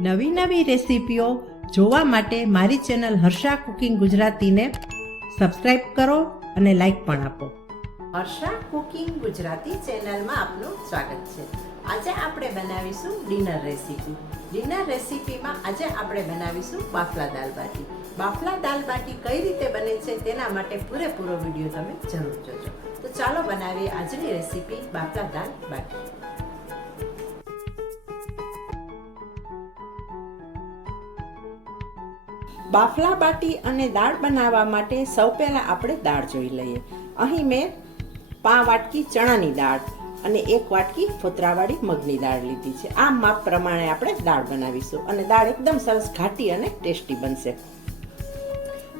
નવી નવી રેસીપીઓ જોવા માટે મારી ચેનલ હર્ષા કુકિંગ ગુજરાતીને સબસ્ક્રાઈબ કરો અને લાઈક પણ આપો. હર્ષા કુકિંગ ગુજરાતી ચેનલમાં આપનું સ્વાગત છે. આજે આપણે બનાવીશું ડિનર રેસીપી. ડિનર રેસીપીમાં આજે આપણે બનાવીશું બાફલા દાલ બાટી. બાફલા દાલ બાટી કઈ રીતે બને છે તેના માટે પૂરેપૂરો વીડિયો તમે જરૂર જોજો. તો ચાલો બનાવીએ આજની રેસીપી બાફલા દાલ બાટી. બાફલા બાટી અને દાળ બનાવવા માટે સૌ પહેલાં આપણે દાળ જોઈ લઈએ. અહીં મેં પા વાટકી ચણાની દાળ અને એક વાટકી ફોતરાવાળી મગની દાળ લીધી છે. આ માપ પ્રમાણે આપણે દાળ બનાવીશું અને દાળ એકદમ સરસ ઘાટી અને ટેસ્ટી બનશે.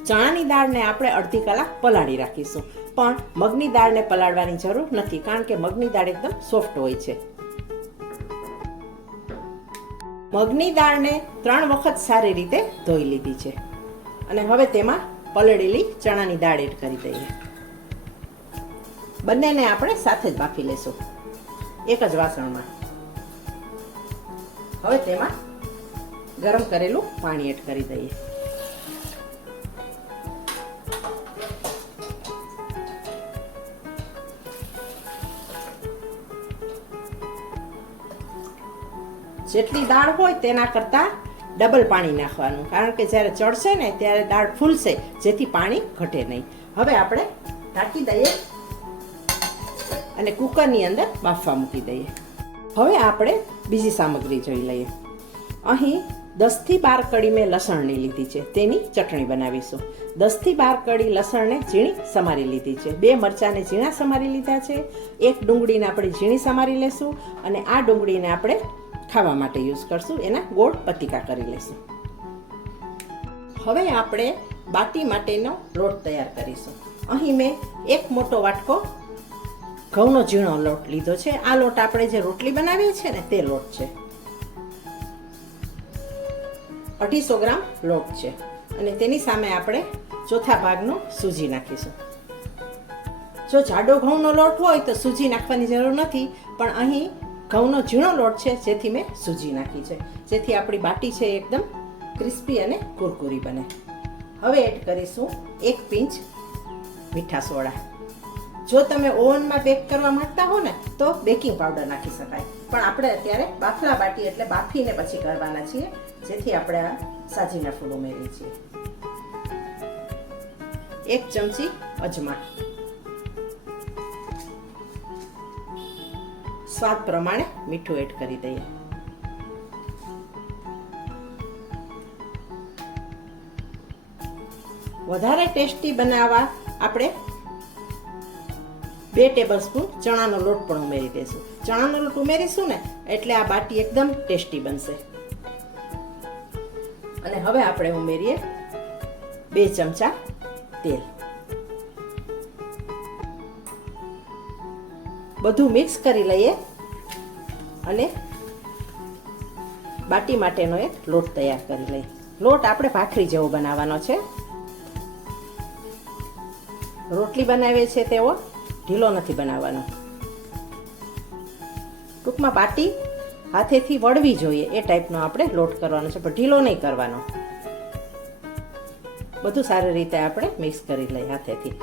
ચણાની દાળને આપણે અડધી કલાક પલાળી રાખીશું. પણ મગની દાળને પલાળવાની જરૂર નથી, કારણ કે મગની દાળ એકદમ સોફ્ટ હોય છે. મગની દાળને ત્રણ વખત સારી રીતે ધોઈ લીધી છે. અને હવે તેમાં પલળેલી ચણાની દાળ એડ કરી દઈએ. બંનેને આપણે સાથે જ બાફી લેશું. એક જ વાસણમાં. હવે તેમાં ગરમ કરેલું પાણી એડ કરી દઈએ. જેટલી દાળ હોય તેના કરતાં ડબલ પાણી નાખવાનું. કારણ કે જ્યારે ચડશે ને ત્યારે દાળ ફૂલશે, જેથી પાણી ઘટે નહીં. હવે આપણે ઢાંકી દઈએ અને કુકરની અંદર બાફવા મૂકી દઈએ. હવે આપણે બીજી સામગ્રી જોઈ લઈએ. અહીં દસથી બાર કડી મેં લસણની લીધી છે. તેની ચટણી બનાવીશું. દસથી બાર કડી લસણને ઝીણી સમારી લીધી છે. બે મરચાંને ઝીણા સમારી લીધા છે. એક ડુંગળીને આપણે ઝીણી સમારી લેશું અને આ ડુંગળીને આપણે ખાવા માટે યુઝ કરશું, એના ગોળ પતિકા કરી લેશું હવે આપણે બાટી માટેનો લોટ તૈયાર કરીશું. અહીં મેં એક મોટો વાટકો ઘઉંનો ઝીણો લોટ લીધો છે. આ લોટ આપણે જે રોટલી બનાવીએ છીએ ને, તે લોટ છે. અઢીસો ગ્રામ લોટ છે. અને તેની સામે આપણે ચોથા ભાગનું સૂજી નાખીશું. જો જાડો ઘઉંનો લોટ હોય તો સૂજી નાખવાની જરૂર નથી, પણ અહીં ઘઉંનો ઝીણો લોટ છે, જેથી મેં સૂજી નાખી છે. જેથી આપણી બાટી છે એકદમ ક્રિસ્પી અને કુરકુરી બને. હવે એડ કરીશું એક પિંચ મીઠા સોડા જો તમે ઓવનમાં બેક કરવા માંગતા હો ને, તો બેકિંગ પાવડર નાખી શકાય. પણ આપણે અત્યારે બાફલા બાટી એટલે બાફીને પછી કરવાના છીએ, જેથી આપણે આ સાજીના ફૂલ ઉમેરીએ છીએ. એક ચમચી અજમા. સ્વાદ પ્રમાણે મીઠું એડ કરી દઈએ. વધારે ટેસ્ટી બનાવવા આપણે બે ટેબલ સ્પૂન ચણાનો લોટ પણ ઉમેરી દઈશું. ચણાનો લોટ ઉમેરીશું ને, એટલે આ બાટી એકદમ ટેસ્ટી બનશે. અને હવે આપણે ઉમેરીએ બે ચમચા તેલ. બધું મિક્સ કરી લઈએ. અને બાટી માટેનો એક લોટ તૈયાર કરી લઈએ. લોટ આપણે ભાખરી જેવો બનાવવાનો છે. રોટલી બનાવે છે તેવો, ઢીલો નથી બનાવવાનો. ટૂંકમાં બાટી હાથેથી વળવી જોઈએ એ ટાઈપનો આપણે લોટ કરવાનો છે, પણ ઢીલો નહીં કરવાનો. બધું સારી રીતે આપણે મિક્સ કરી લઈએ હાથેથી.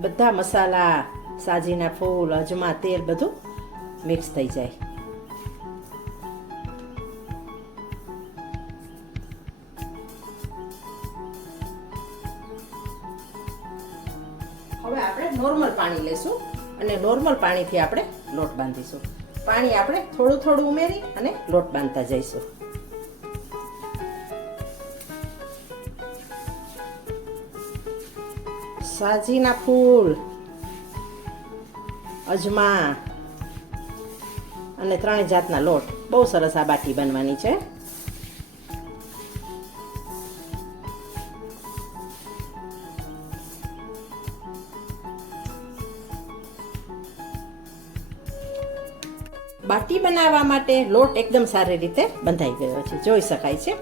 બધા મસાલા, સાજીના ફૂલ, અજમા, તેલ બધું મિક્સ થઈ જાય. હવે આપણે નોર્મલ પાણી લઈશું અને નોર્મલ પાણીથી આપણે લોટ બાંધીશું. પાણી આપણે થોડું થોડું ઉમેરી અને લોટ બાંધતા જઈશું. સાજીના ફૂલ, અજમા અને ત્રણ જાતના લોટ. બહુ સરસ આ બાટી બનવાની છે. બાટી બનાવવા માટે લોટ એકદમ સારી રીતે બંધાઈ ગયો છે. જોઈ શકાય છે.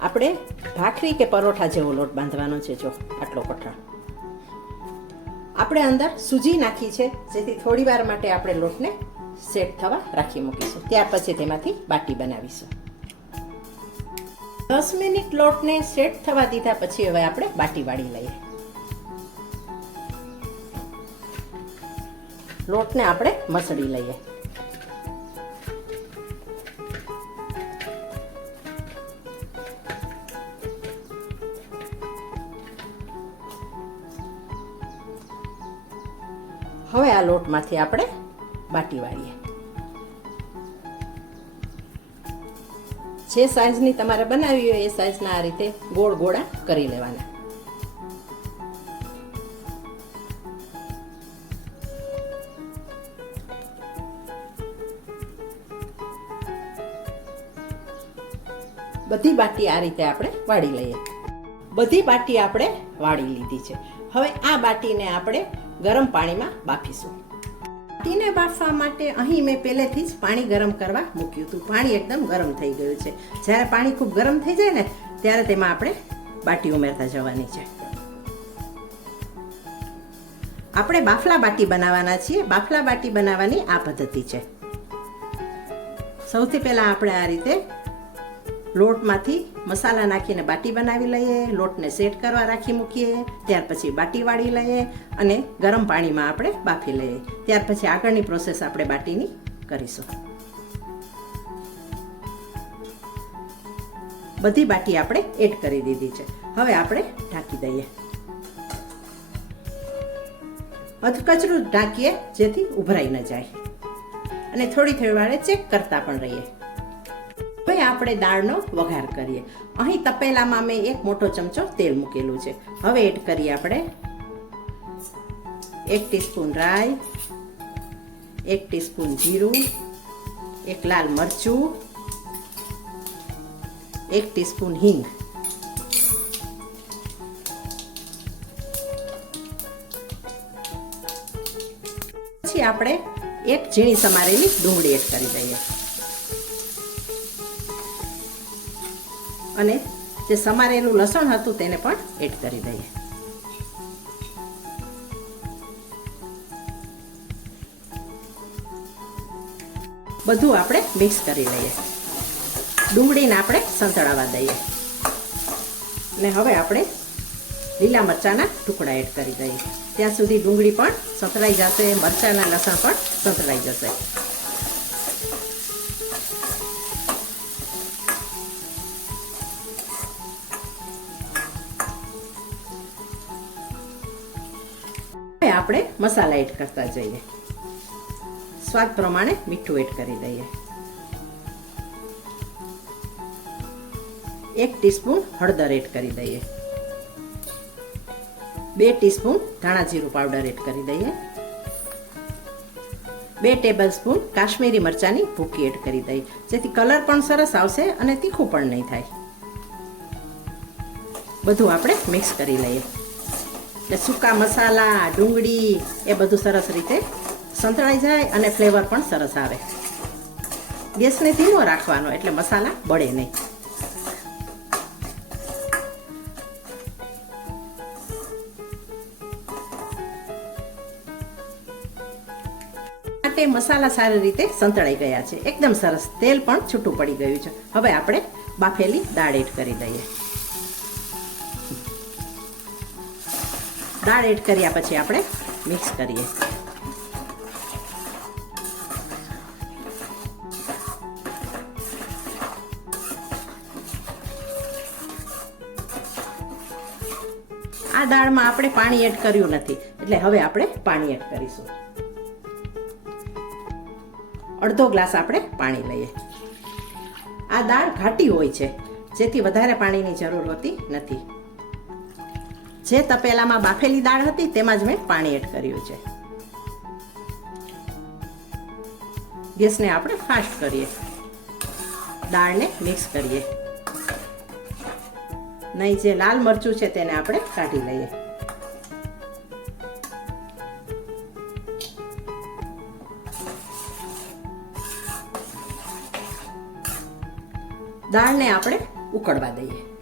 આપણે ભાખરી કે પરોઠા જેવો લોટ બાંધવાનો છે જો, આટલો કઠણ આપણે અંદર સૂજી નાખી છે, જેથી થોડી વાર માટે આપણે લોટને સેટ થવા રાખી મૂકીશું. ત્યાર પછી તેમાંથી બાટી બનાવીશું. દસ મિનિટ લોટને સેટ થવા દીધા પછી હવે આપણે બાટી વાળી લઈએ. લોટને આપણે મસળી લઈએ. હવે આ લોટમાંથી આપણે બાટી વાળીએ. જે સાઈઝની તમારે બનાવી હોય એ સાઈઝના આ રીતે ગોળ ગોળા કરી લેવાના. બધી બાટી આ રીતે આપણે વાળી લઈએ. બધી બાટી આપણે વાળી લીધી છે. હવે આ બાટીને આપણે ગરમ પાણીમાં બાફીશું. માટીને બાફવા માટે અહીં મેં પહેલેથી જ પાણી ગરમ કરવા મૂક્યું હતું. પાણી એકદમ ગરમ થઈ ગયું છે. જ્યારે પાણી ખૂબ ગરમ થઈ જાય ને, ત્યારે તેમાં આપણે બાટી ઉમેરતા જવાની છે. આપણે બાફલા બાટી બનાવવાના છીએ. બાફલા બાટી બનાવવાની આ પદ્ધતિ છે. સૌથી પહેલાં આપણે આ રીતે લોટમાંથી મસાલા નાખીને બાટી બનાવી લઈએ, લોટને સેટ કરવા રાખી મૂકીએ, ત્યાર પછી બાટી વાળી લઈએ અને ગરમ પાણીમાં આપણે બાફી લઈએ. ત્યાર પછી આગળની પ્રોસેસ આપણે બાટીની કરીશું. બધી બાટી આપણે એડ કરી દીધી છે. હવે આપણે ઢાંકી દઈએ. અધકચરું ઢાંકીએ જેથી ઉભરાઈ ન જાય. અને થોડી થોડી વારે ચેક કરતા પણ રહીએ. આપણે દાળનો વઘાર કરીએ. અહીં તપેલામાં મેં એક મોટો ચમચો તેલ મૂકેલું છે. હવે એડ કરીએ આપણે એક ટીસ્પૂન રાઈ, એક ટીસ્પૂન જીરું, એક લાલ મરચું, એક ટીસ્પૂન હિંગ. પછી આપણે એક ઝીણી સમારેલી ડુંગળી એડ કરી દઈએ. અને જે સમારેલું લસણ હતું તેને પણ એડ કરી દઈએ. બધું આપણે મિક્સ કરી લઈએ. ડુંગળીને આપણે સંતળાવા દઈએ. અને હવે આપણે લીલા મરચાંના ટુકડા એડ કરી દઈએ. ત્યાં સુધી ડુંગળી પણ સંતળાઈ જશે, મરચાંના લસણ પણ સંતળાઈ જશે. આપણે મસાલા એડ કરતા જઈએ. સ્વાદ પ્રમાણે મીઠું એડ કરી દઈએ. એક ટીસ્પૂન હળદર એડ કરી દઈએ. બે ટીસ્પૂન ધાણા જીરું પાવડર એડ કરી દઈએ. બે ટેબલ સ્પૂન કાશ્મીરી મરચાંની ભૂકી એડ કરી દઈએ. જેથી કલર પણ સરસ આવશે અને તીખું પણ નહીં થાય. બધું આપણે મિક્સ કરી લઈએ. એટલે સૂકા મસાલા, ડુંગળી એ બધું સરસ રીતે સંતળાઈ જાય અને ફ્લેવર પણ સરસ આવે. ગેસને ધીમો રાખવાનો, એટલે મસાલા બળે નહીં. માટે મસાલા સારી રીતે સંતળાઈ ગયા છે. એકદમ સરસ. તેલ પણ છૂટું પડી ગયું છે. હવે આપણે બાફેલી દાળ એડ કરી દઈએ. દાળ એડ કર્યા પછી આપણે મિક્સ કરીએ. આ દાળમાં આપણે પાણી એડ કર્યું નથી, એટલે હવે આપણે પાણી એડ કરીશું. અડધો ગ્લાસ આપણે પાણી લઈએ. આ દાળ ઘાટી હોય છે, જેથી વધારે પાણીની જરૂર હોતી નથી. જે તપેલામાં બાફેલી દાળ હતી તેમાં જ મેં પાણી એડ કર્યું છે. ગેસને આપણે ફાસ્ટ કરીએ. દાળને મિક્સ કરીએ. નહીં, જે લાલ મરચું છે તેને આપણે કાઢી લઈએ. દાળને આપણે ઉકળવા દઈએ.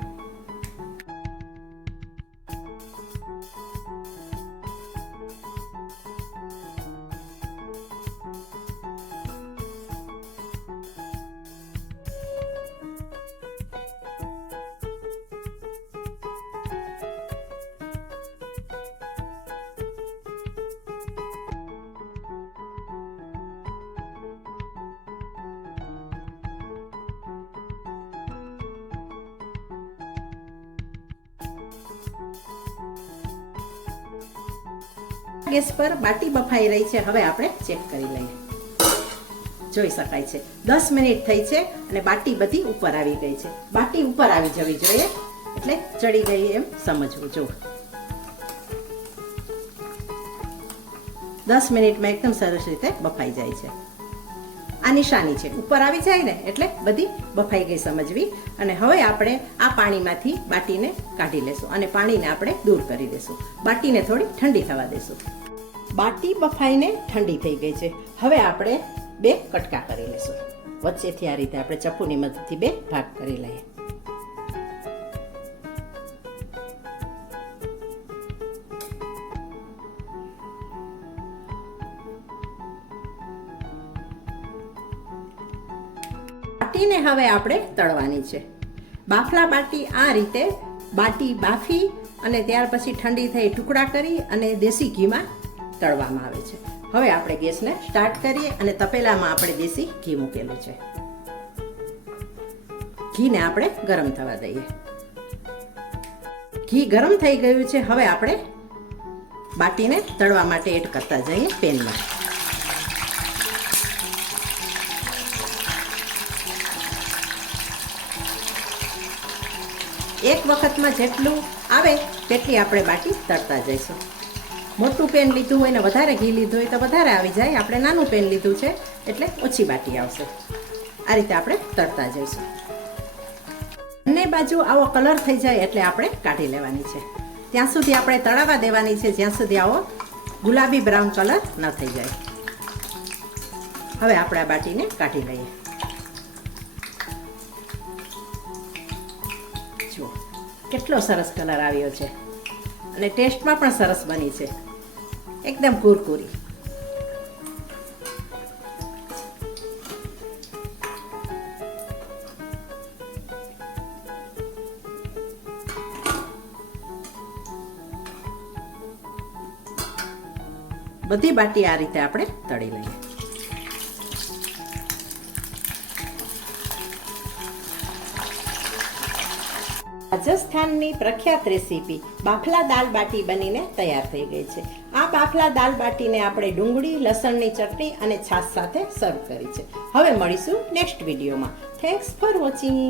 ગેસ પર બાટી બફાઈ રહી છે. હવે આપણે ચેક કરી લઈએ. જોઈ શકાય છે. દસ મિનિટ થઈ છે અને બાટી બધી ઉપર આવી ગઈ છે. બાટી ઉપર આવી જવી જોઈએ. એટલે ચડી ગઈ એમ સમજવું. જો. દસ મિનિટમાં એકદમ સરસ રીતે બફાઈ જાય છે. આ નિશાની છે. ઉપર આવી જાય ને એટલે બધી બફાઈ ગઈ સમજવી. અને હવે આપણે આ પાણીમાંથી બાટીને કાઢી લેશું અને પાણીને આપણે દૂર કરી દેશું. બાટીને થોડી ઠંડી થવા દેશું. બાટી બફાઈને ઠંડી થઈ ગઈ છે. હવે આપણે બે કટકા કરી લેશું. વચ્ચેથી આ રીતે આપણે ચપ્પુની મદદથી બે ભાગ કરી લઈએ. હવે આપણે તળવાની છે. બાફલા બાટી આ રીતે બાટી બાફી અને ત્યાર પછી ઠંડી થઈ ટુકડા કરી અને દેશી ઘીમાં તળવામાં આવે છે. હવે આપણે ગેસને સ્ટાર્ટ કરીએ અને તપેલામાં આપણે દેશી ઘી મૂકેલું છે. ઘીને આપણે ગરમ થવા દઈએ. ઘી ગરમ થઈ ગયું છે. હવે આપણે બાટીને તળવા માટે એડ કરતા જઈએ પેનમાં. એક વખતમાં જેટલું આવે તેટલી આપણે બાટી તળતા જઈશું. મોટું પેન લીધું હોય ને વધારે ઘી લીધું હોય તો વધારે આવી જાય. આપણે નાનું પેન લીધું છે એટલે ઓછી બાટી આવશે. આ રીતે આપણે તળતા જઈશું. બંને બાજુ આવો કલર થઈ જાય એટલે આપણે કાઢી લેવાની છે. ત્યાં સુધી આપણે તળાવા દેવાની છે. જ્યાં સુધી આવો ગુલાબી બ્રાઉન કલર ન થઈ જાય. હવે આપણે આ બાટીને કાઢી લઈએ. કેટલો સરસ કલર આવ્યો છે. અને ટેસ્ટમાં પણ સરસ બની છે. એકદમ કુરકુરી. બધી બાટી આ રીતે આપણે તળી લઈએ. રાજસ્થાનની પ્રખ્યાત રેસીપી બાફલા દાલ બાટી બનીને તૈયાર થઈ ગઈ છે. આ બાફલા દાલ બાટીને આપણે ડુંગળી, લસણની ચટણી અને છાશ સાથે સર્વ કરી છે. હવે મળીશું નેક્સ્ટ વિડીયોમાં. Thanks for watching